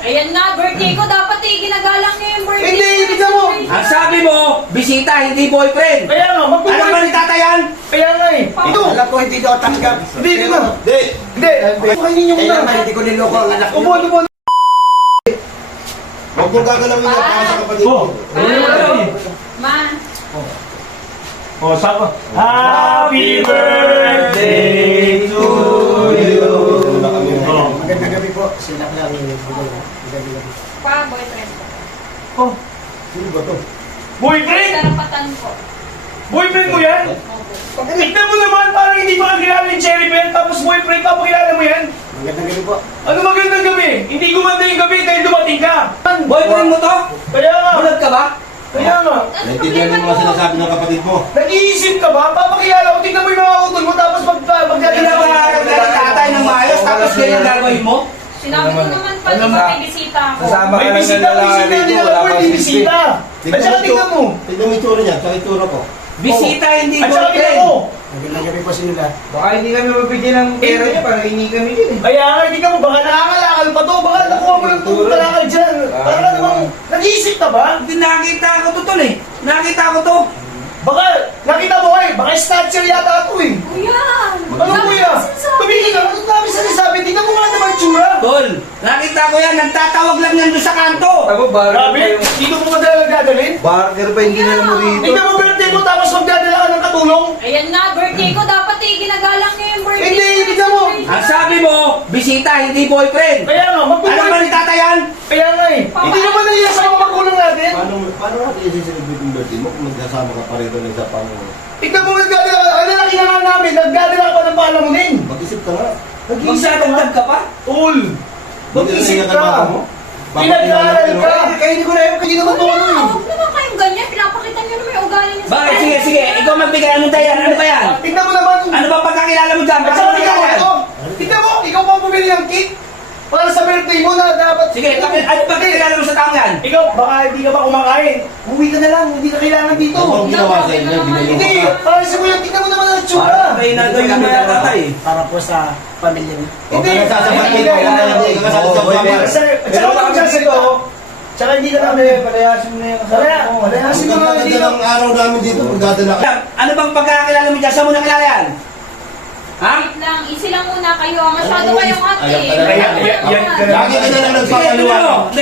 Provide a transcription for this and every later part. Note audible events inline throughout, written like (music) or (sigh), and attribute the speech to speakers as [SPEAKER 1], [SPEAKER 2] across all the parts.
[SPEAKER 1] Ayan nga, birthday ko. Dapat eh, ginagalang niya yung birthday.
[SPEAKER 2] Hindi, ko. hindi ay,
[SPEAKER 3] mo. Ang sabi mo, bisita, hindi boyfriend.
[SPEAKER 2] Kaya nga, magpupunan.
[SPEAKER 3] Ano ba ni tatayan? Kaya nga ay. eh. Ito. Alam
[SPEAKER 4] ko, hindi daw tanggap.
[SPEAKER 2] Hindi, hindi mo. Hindi. Hindi. Kaya nga,
[SPEAKER 4] hindi ko niloko ang anak
[SPEAKER 2] niyo. Upo, upo.
[SPEAKER 5] Huwag kong gagalang niya. Pa, sa kapatid. Oh,
[SPEAKER 1] ano yung ano? Ma.
[SPEAKER 6] Oh, sa Happy birthday. birthday.
[SPEAKER 7] Kasi laki lang yung bigay mo. Bigay
[SPEAKER 1] mo. Pa, boyfriend ko.
[SPEAKER 7] Oh,
[SPEAKER 5] sino ba to?
[SPEAKER 2] Boyfriend?
[SPEAKER 1] Sarapatan ko.
[SPEAKER 2] Boyfriend mo yan?
[SPEAKER 1] Okay.
[SPEAKER 2] Tignan mo naman, parang hindi pa kakilala ni Cherry Bell, tapos boyfriend ka, oh, pakilala mo yan? Magandang gabi po. Ano magandang gabi? Hindi gumanda yung gabi dahil dumating ka. Boyfriend mo to? Kaya nga. (laughs) Bulat ka ba? Kaya nga.
[SPEAKER 5] Naintindihan ano? mo naman sinasabi ng kapatid mo.
[SPEAKER 2] Nag-iisip ka ba? Papakilala ko, tignan mo yung mga utol mo, tapos magkakilala mo. Hindi okay. na, okay. na maharap okay. ng tatay ng malas, tapos okay. ganyan gagawin mo?
[SPEAKER 1] Sinabi naman, ko naman pa may bisita ako.
[SPEAKER 2] May bisita, din ako, may bisita. At saka tingnan mo.
[SPEAKER 5] Tignan mo itura niya, saka itura ko.
[SPEAKER 3] Bisita ano. hindi ko. At saka
[SPEAKER 7] tingnan pa pa nila. Baka hindi kami mabigyan ng pera niya para hindi kami din.
[SPEAKER 2] Ay, nga, hindi ka mo. Baka nakakalakal pa to. Baka nakuha mo yung tubo talakal dyan. Parang naman, nag-iisip ka ba? Hindi,
[SPEAKER 4] ko to tol eh. Nakita ko to.
[SPEAKER 2] Baka, nakita mo eh. Baka statue yata ako eh.
[SPEAKER 1] Kuya!
[SPEAKER 3] nagtatawag lang yan doon sa kanto.
[SPEAKER 5] Ako, barger
[SPEAKER 2] pa yung... Dito mo ba lang gagalin?
[SPEAKER 5] Barger pa, hindi Higyan na, na mo dito. E,
[SPEAKER 2] hindi mo birthday ko tapos magdadala ka ng katulong?
[SPEAKER 1] Ayan na, birthday hmm. ko, dapat eh, ginagalang niya yung birthday.
[SPEAKER 2] Hindi, pa, hindi mo.
[SPEAKER 3] Ang sabi mo, bisita, hindi boyfriend.
[SPEAKER 2] Kaya nga, magpupulit.
[SPEAKER 3] Ano mag ba ni tata yan?
[SPEAKER 2] Kaya nga eh. Hindi mo ba nangyayas sa mga magulang natin?
[SPEAKER 5] Paano, paano natin yung sinibig yung birthday mo kung magkasama ka parito rito ng Japan mo?
[SPEAKER 2] Ikaw mo nagdadala, ano lang inangal namin, ka pa ng paalamunin.
[SPEAKER 5] Mag-isip ka nga.
[SPEAKER 3] Mag-isip
[SPEAKER 4] ka pa?
[SPEAKER 2] Old. Mag-isip ka! pinag ka! Kaya hindi ko na yung kanyang matuloy!
[SPEAKER 1] Huwag naman kayong ganyan! Pinapakita niyo naman yung ugali niyo
[SPEAKER 3] sa Bakit? Sige, sige! Yeah. Ikaw magbigay ng dayan! Ano ba yan?
[SPEAKER 2] Tignan mo naman! Kung...
[SPEAKER 3] Ano ba pagkakilala mo dyan?
[SPEAKER 2] Pagkakilala mo dyan? Tignan mo! Ikaw, Ikaw pang bumili ng kit! Para sa birthday mo na dapat...
[SPEAKER 3] Sige! sige. Ano ba tangan. Ikaw.
[SPEAKER 2] Ikaw, baka hindi ka ba kumakain.
[SPEAKER 4] Uwi ka na lang, hindi ka kailangan dito.
[SPEAKER 5] Ikaw, ginawa sa inyo, hindi
[SPEAKER 2] na yung mukha. Hindi, ayos mo naman ang tsura.
[SPEAKER 4] May nagawin mo yung tatay. Para po sa pamilya niyo.
[SPEAKER 5] Hindi, hindi ka kailangan okay. dito. Sir,
[SPEAKER 2] ako sa ito.
[SPEAKER 4] Tsaka hindi ka namin. Palayasin mo na yung kasama ko. Palayasin mo na yung dito. Ang
[SPEAKER 5] araw namin dito, magdadala ka.
[SPEAKER 3] Ano bang pagkakakilala mo dyan? Saan mo nakilala yan?
[SPEAKER 1] Ha? Wait lang, isi lang muna kayo. Masyado kayong ate.
[SPEAKER 5] Lagi ka na lang nagpapaliwan.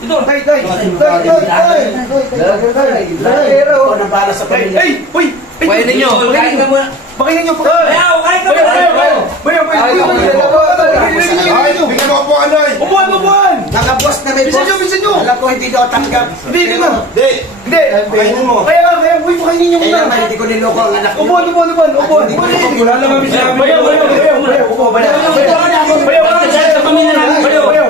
[SPEAKER 5] Betul. Tai tai tai
[SPEAKER 2] tai tai.
[SPEAKER 4] Lagi lagi. Lagi lagi. Nampak ada sepeda.
[SPEAKER 2] Hey, hey, hey. Kau ini nyok. Kau ini kamu. Pakai ini nyok. Hey, kau ini kamu. Hey, kau ini kamu. Hey, kau ini kamu. Hey, kau ini kamu.
[SPEAKER 5] Hey, kau ini kamu. Hey, kau ini kamu. Hey,
[SPEAKER 2] kau ini kamu.
[SPEAKER 4] Hey, bos ini kamu. Hey, kau ini kamu. Hey, kau ini kamu. Hey, kau ini kamu. Hey, kau ini
[SPEAKER 5] kamu.
[SPEAKER 2] Hey, kau ini kamu. Hey, kau ini kamu.
[SPEAKER 4] Hey, kau ini kamu. Hey, kau ini kamu. Hey, kau ini kamu. Hey, kau ini kamu. Hey, kau ini
[SPEAKER 2] kamu. Hey, kau ini kamu. Hey, kau ini kamu. Hey, kau ini kamu. Hey, kau ini kamu. Hey, kau ini kamu.
[SPEAKER 4] Hey,
[SPEAKER 2] kau ini kamu. Hey, kau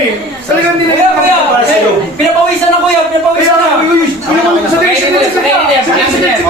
[SPEAKER 2] Talagang hindi na
[SPEAKER 3] kaya. Pinapawisan na kuya, pinapawisan ako.
[SPEAKER 2] Sa tingin sa tingin sa tingin